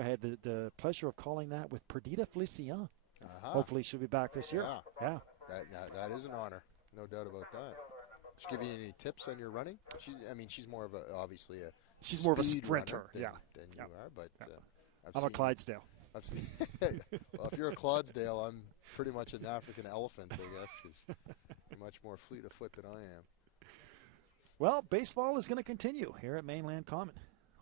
I had the pleasure of calling that with Perdita Felician. Uh-huh. Hopefully she'll be back this year. Yeah, Yeah. that is an honor, no doubt about that. She's giving you any tips on your running? She's more of obviously a She's more of a speed runner sprinter. Yeah. than Yeah. you are, but Yeah. I've I'm a seen Clydesdale. I've seen. Well, if you're a Clydesdale, I'm pretty much an African elephant, I guess, because you're much more fleet of foot than I am. Well, baseball is going to continue here at Mainland Common.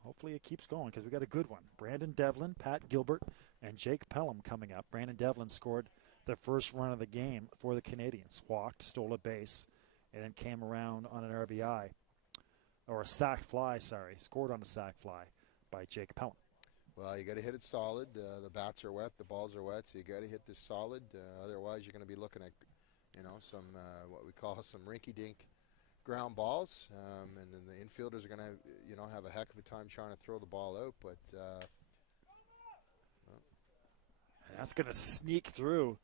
Hopefully it keeps going because we got a good one. Brandon Devlin, Pat Gilbert, and Jake Pelham coming up. Brandon Devlin scored the first run of the game for the Canadians. Walked, stole a base, and then came around on an RBI. Or a sac fly, sorry. Scored on a sac fly by Jake Pelham. Well, you got to hit it solid. The bats are wet, the balls are wet, so you got to hit this solid. Otherwise, you're going to be looking at, some what we call some rinky-dink ground balls, and then the infielders are going to, have a heck of a time trying to throw the ball out. But that's going to sneak through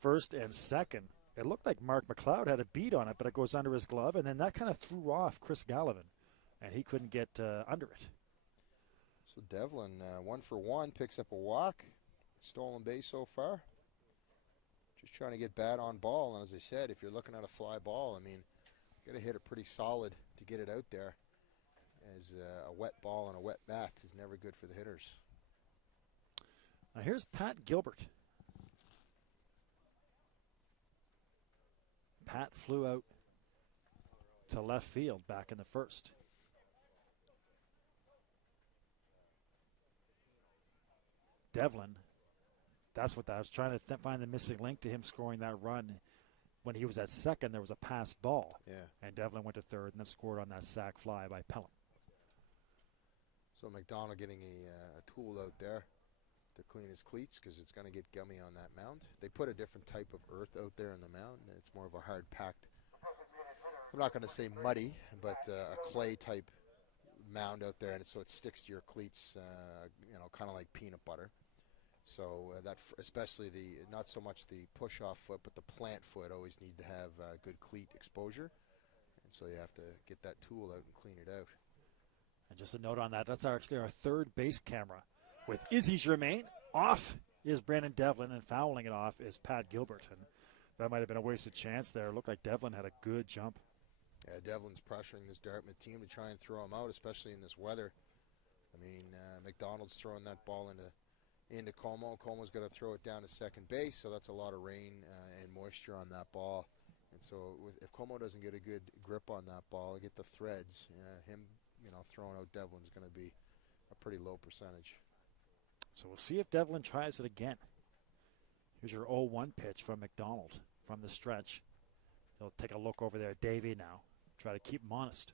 first and second. It looked like Mark McLeod had a beat on it, but it goes under his glove, and then that kind of threw off Chris Gallivan, and he couldn't get under it. So Devlin, 1 for 1, picks up a walk, stolen base so far. Just trying to get bat on ball, and as I said, if you're looking at a fly ball, you got to hit it pretty solid to get it out there, as a wet ball and a wet bat is never good for the hitters. Now here's Pat Gilbert. Pat flew out to left field back in the first. Devlin, that's what I was trying to find the missing link to him scoring that run. When he was at second, there was a pass ball. Yeah. And Devlin went to third and then scored on that sac fly by Pelham. So McDonald getting a tool out there to clean his cleats because it's going to get gummy on that mound. They put a different type of earth out there in the mound. It's more of a hard packed, I'm not going to say muddy, but a clay type mound out there, and so it sticks to your cleats, kind of like peanut butter. So especially not so much the push-off foot, but the plant foot always need to have good cleat exposure, and so you have to get that tool out and clean it out. And just a note on that, that's actually our third base camera. With Izzy Germain, off is Brandon Devlin, and fouling it off is Pat Gilbert. And that might have been a wasted chance there. It looked like Devlin had a good jump. Yeah, Devlin's pressuring this Dartmouth team to try and throw him out, especially in this weather. McDonald's throwing that ball into Como. Como's got to throw it down to second base, so that's a lot of rain and moisture on that ball. And so if Como doesn't get a good grip on that ball, get the threads, him throwing out Devlin's going to be a pretty low percentage. So we'll see if Devlin tries it again. Here's your 0-1 pitch from McDonald from the stretch. He'll take a look over there at Davey now. Try to keep him honest.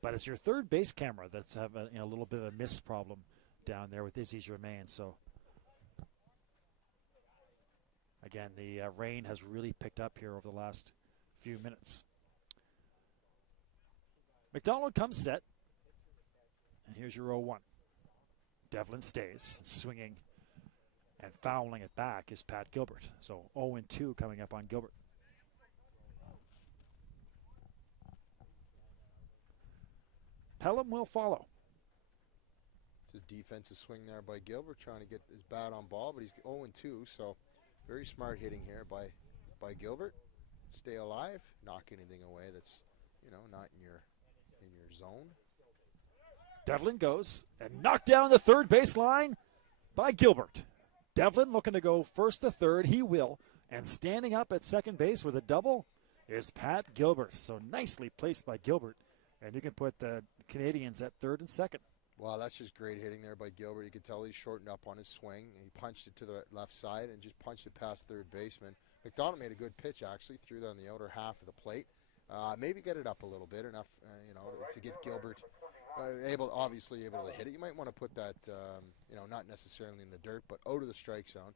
But it's your third base camera that's having a little bit of a miss problem down there with Izzy Germain. So, again, the rain has really picked up here over the last few minutes. McDonald comes set. And here's your 0-1. Devlin stays, swinging and fouling it back is Pat Gilbert. So 0-2 coming up on Gilbert. Pelham will follow. It's a defensive swing there by Gilbert, trying to get his bat on ball, but he's 0-2, so very smart hitting here by Gilbert. Stay alive, knock anything away that's not in your zone. Devlin goes and knocked down the third baseline by Gilbert. Devlin looking to go first to third. He will. And standing up at second base with a double is Pat Gilbert. So nicely placed by Gilbert. And you can put the Canadians at third and second. Wow, that's just great hitting there by Gilbert. You could tell he's shortened up on his swing. He punched it to the left side and just punched it past third baseman. McDonald made a good pitch, actually. Threw it on the outer half of the plate. Maybe get it up a little bit, enough, to get Gilbert obviously able to hit it. You might want to put that, not necessarily in the dirt, but out of the strike zone.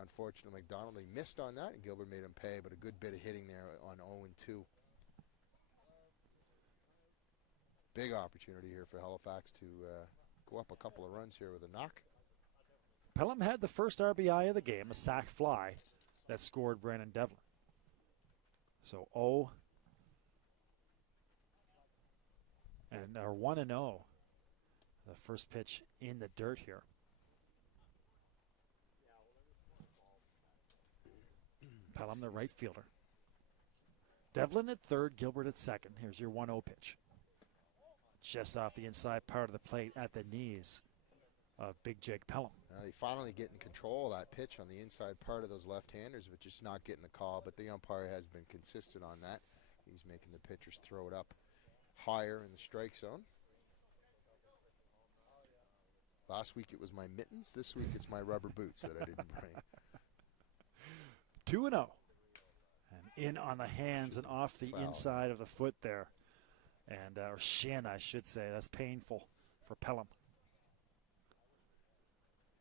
Unfortunately, McDonald, he missed on that, and Gilbert made him pay, but a good bit of hitting there on 0-2. Big opportunity here for Halifax to go up a couple of runs here with a knock. Pelham had the first RBI of the game, a sac fly that scored Brandon Devlin. So 0 and our 1-0. The first pitch in the dirt here. Pelham, the right fielder. Devlin at third, Gilbert at second. Here's your 1-0 pitch. Just off the inside part of the plate at the knees of big Jake Pelham. He finally getting control of that pitch on the inside part of those left-handers, but just not getting the call. But the umpire has been consistent on that. He's making the pitchers throw it up higher in the strike zone. Last week it was my mittens. This week it's my rubber boots that I didn't bring. 2-0. And in on the hands and off the inside of the foot there. And or shin, I should say. That's painful for Pelham.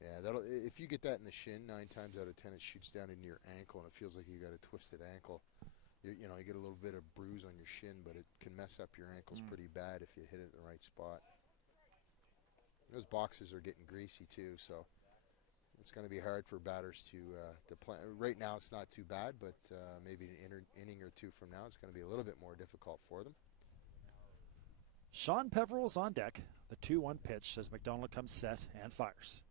Yeah, if you get that in the shin, 9 times out of 10 it shoots down into your ankle, and it feels like you got a twisted ankle. You get a little bit of bruise on your shin, but it can mess up your ankles pretty bad if you hit it in the right spot. Those boxes are getting greasy too, so it's going to be hard for batters to play. Right now it's not too bad, but maybe an inning or two from now it's going to be a little bit more difficult for them. Sean Peveril's on deck. The 2-1 pitch as McDonald comes set and fires.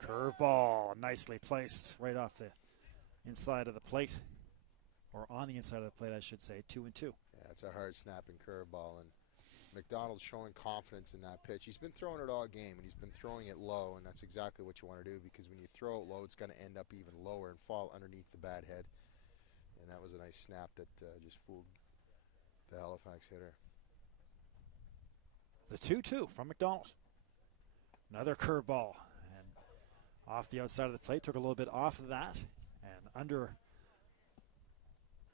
Curveball, nicely placed right off the inside of the plate. Or on the inside of the plate, I should say, 2-2. Yeah, it's a hard snapping curveball, and McDonald's showing confidence in that pitch. He's been throwing it all game, and he's been throwing it low, and that's exactly what you want to do, because when you throw it low, it's going to end up even lower and fall underneath the bat head. And that was a nice snap that just fooled the Halifax hitter. The 2-2 from McDonald. Another curveball. And off the outside of the plate, took a little bit off of that. And under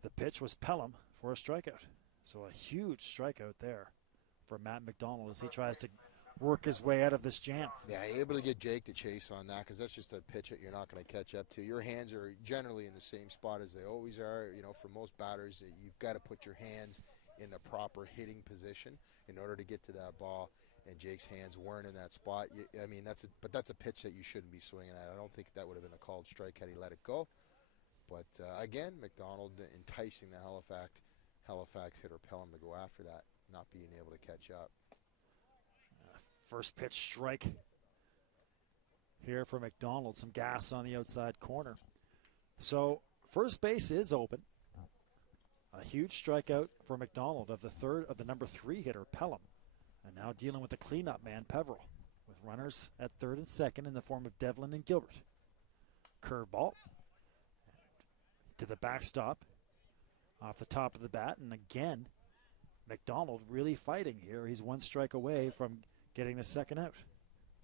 the pitch was Pelham for a strikeout. So a huge strikeout there for Matt McDonald as he tries to work his way out of this jam. Yeah, able to get Jake to chase on that, because that's just a pitch that you're not going to catch up to. Your hands are generally in the same spot as they always are. For most batters, you've got to put your hands in the proper hitting position in order to get to that ball, and Jake's hands weren't in that spot. That's a pitch that you shouldn't be swinging at. I don't think that would have been a called strike had he let it go. But again, McDonald enticing the Halifax hitter Pelham to go after that, not being able to catch up. First pitch strike here for McDonald. Some gas on the outside corner. So first base is open. A huge strikeout for McDonald of the number 3 hitter, Pelham. And now dealing with the cleanup man, Peveril, with runners at third and second in the form of Devlin and Gilbert. Curveball to the backstop off the top of the bat. And again, McDonald really fighting here. He's 1 strike away from getting the second out.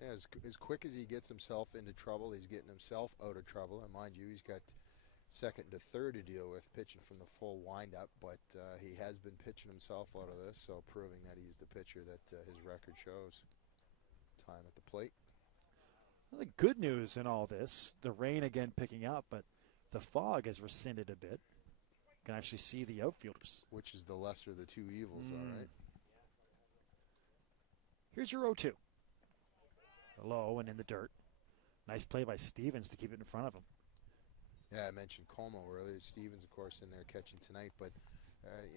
Yeah, as quick as he gets himself into trouble, he's getting himself out of trouble. And mind you, he's got second to third to deal with, pitching from the full windup, but he has been pitching himself out of this, so proving that he's the pitcher that his record shows. Time at the plate. Well, the good news in all this, the rain again picking up, but the fog has rescinded a bit. You can actually see the outfielders. Which is the lesser of the two evils, all right. Here's your 0-2. Low and in the dirt. Nice play by Stevens to keep it in front of him. Yeah, I mentioned Como earlier. Stevens, of course, in there catching tonight. But,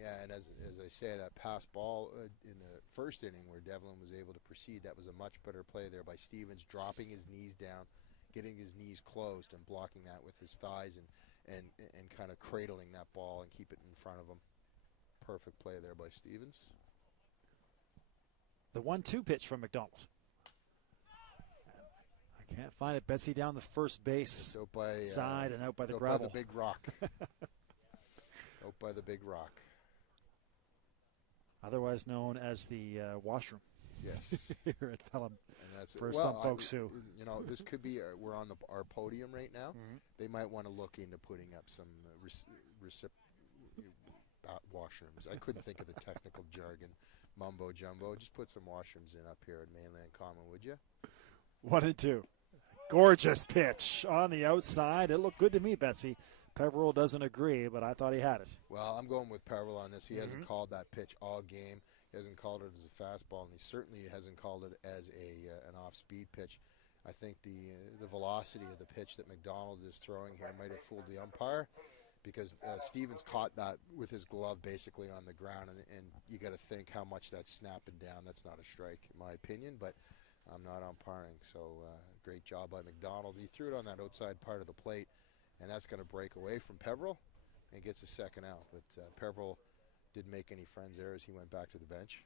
and as I say, that pass ball in the first inning where Devlin was able to proceed, that was a much better play there by Stevens, dropping his knees down, getting his knees closed and blocking that with his thighs and kind of cradling that ball and keep it in front of him. Perfect play there by Stevens. The 1-2 pitch from McDonald. I can't find it. Betsy down the first base side and out by the gravel. Out by the big rock. Out by the big rock. Otherwise known as the washroom. Yes. Here at Pelham. And that's for some folks who. This could be, we're on our podium right now. Mm-hmm. They might want to look into putting up some washrooms. I couldn't think of the technical jargon. Mumbo jumbo. Just put some washrooms in up here at Mainland Common, would you? 1-2. Gorgeous pitch on the outside. It looked good to me, Betsy. Peveril doesn't agree, but I thought he had it. Well, I'm going with Peveril on this. He hasn't called that pitch all game. He hasn't called it as a fastball, and he certainly hasn't called it as an off-speed pitch. I think the velocity of the pitch that McDonald is throwing here might have fooled the umpire, because Stevens caught that with his glove basically on the ground, and you got to think how much that's snapping down. That's not a strike, in my opinion, but I'm not umpiring, so great job by McDonald. He threw it on that outside part of the plate, and that's going to break away from Peveril and gets a second out. But Peveril didn't make any friends there as he went back to the bench.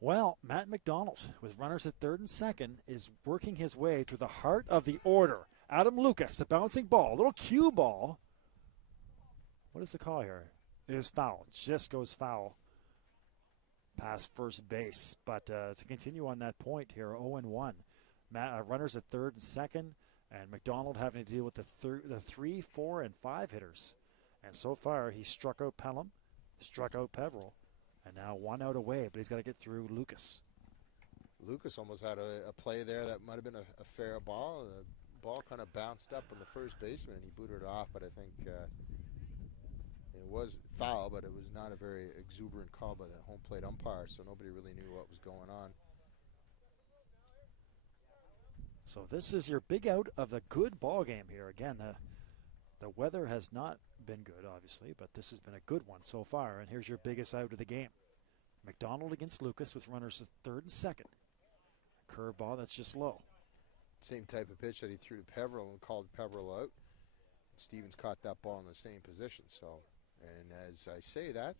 Well, Matt McDonald, with runners at third and second, is working his way through the heart of the order. Adam Lucas, a bouncing ball, a little cue ball. What is the call here? It is foul. Just goes foul past first base. But to continue on that point here, 0-1. Runners at third and second, and McDonald having to deal with the 3, 4, and 5 hitters. And so far, he struck out Pelham, struck out Peveril, and now 1 out away, but he's got to get through Lucas. Lucas almost had a play there that might have been a fair ball. The ball kind of bounced up on the first baseman, and he booted it off, but I think it was foul, but it was not a very exuberant call by the home plate umpire, so nobody really knew what was going on. So this is your big out of the good ball game here. Again, the weather has not been good, obviously, but this has been a good one so far. And here's your biggest out of the game. McDonald against Lucas with runners at third and second. Curveball that's just low. Same type of pitch that he threw to Peveril and called Peveril out. Stevens caught that ball in the same position. So, and as I say that,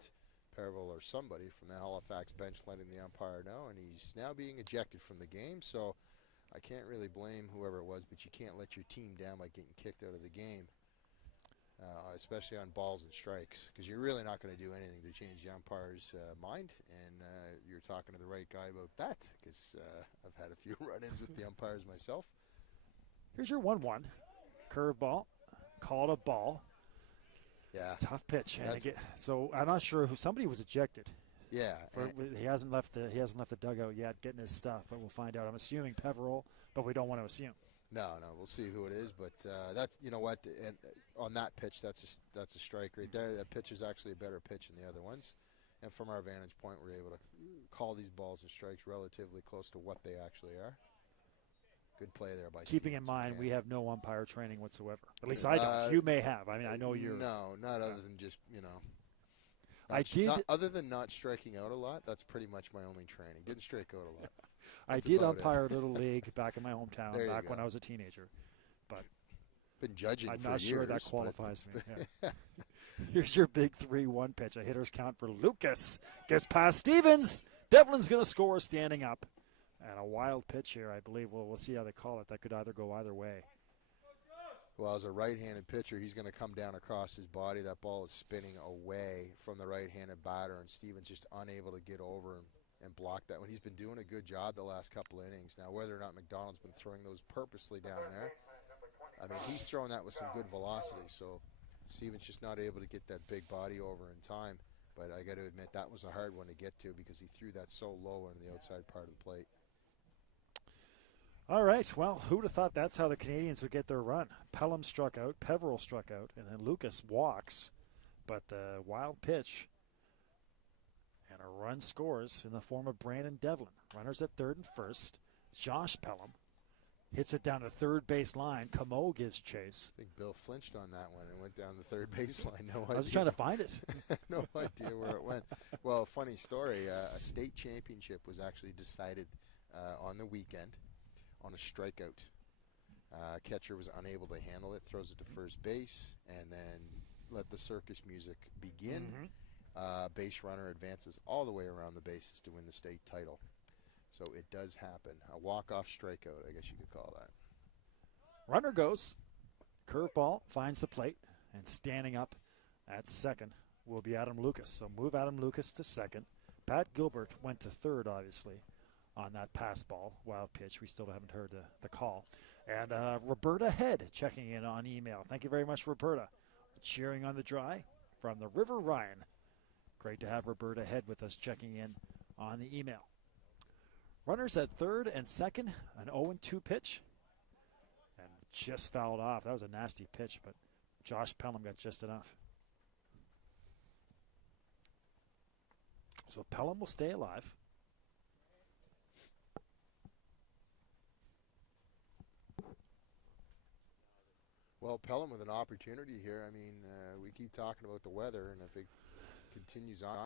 Peveril or somebody from the Halifax bench letting the umpire know, and he's now being ejected from the game. So I can't really blame whoever it was, but you can't let your team down by getting kicked out of the game. Especially on balls and strikes, because you're really not going to do anything to change the umpire's mind, and you're talking to the right guy about that, because I've had a few run-ins with the umpires myself. Here's your 1-1. Curveball, called a ball. Yeah. Tough pitch. So I'm not sure who, somebody was ejected. Yeah. He hasn't left the dugout yet, getting his stuff, but we'll find out. I'm assuming Peveril, but we don't want to assume. No, we'll see who it is, but that's, you know what, and on that pitch, that's a strike right there. That pitch is actually a better pitch than the other ones, and from our vantage point, we're able to call these balls and strikes relatively close to what they actually are. Good play there by Keeping in mind, we have no umpire training whatsoever. At least I don't. You may have. I mean, I know you're. No, not other than just, other than not striking out a lot, that's pretty much my only training. Didn't strike out a lot. I did umpire Little League back in my hometown, back when I was a teenager. But been judging I'm for not years, sure that qualifies me. Yeah. Here's your big 3-1 pitch. A hitter's count for Lucas. Gets past Stevens. Devlin's going to score standing up. And a wild pitch here, I believe. We'll see how they call it. That could either go either way. Well, as a right-handed pitcher, he's going to come down across his body. That ball is spinning away from the right-handed batter, and Stevens just unable to get over and block that one. He's been doing a good job the last couple of innings. Now, whether or not McDonald's been throwing those purposely down there, I mean, he's throwing that with some good velocity. So Stevens just not able to get that big body over in time. But I got to admit, that was a hard one to get to because he threw that so low on the outside part of the plate. All right, well, who would have thought that's how the Canadians would get their run? Pelham struck out, Peveril struck out, and then Lucas walks. But the wild pitch and a run scores in the form of Brandon Devlin. Runners at third and first. Josh Pelham hits it down the third base line. Camo gives chase. I think Bill flinched on that one and went down the third base line. No idea. I was trying to find it. No idea where it went. Well, funny story. A state championship was actually decided on the weekend on a strikeout. Catcher was unable to handle it, throws it to first base, and then let the circus music begin. Base runner advances all the way around the bases to win the state title. So it does happen. A walk-off strikeout, I guess you could call that. Runner goes. Curveball finds the plate, and standing up at second will be Adam Lucas. So move Adam Lucas to second. Pat Gilbert went to third, obviously, on that pass ball, wild pitch. We still haven't heard the call. And Roberta Head checking in on email. Thank you very much, Roberta. Cheering on the dry from the River Ryan. Great to have Roberta Head with us checking in on the email. Runners at third and second, an 0-2 pitch. And just fouled off. That was a nasty pitch, but Josh Pelham got just enough. So Pelham will stay alive. Well, Pelham with an opportunity here. I mean, we keep talking about the weather, and if it continues on,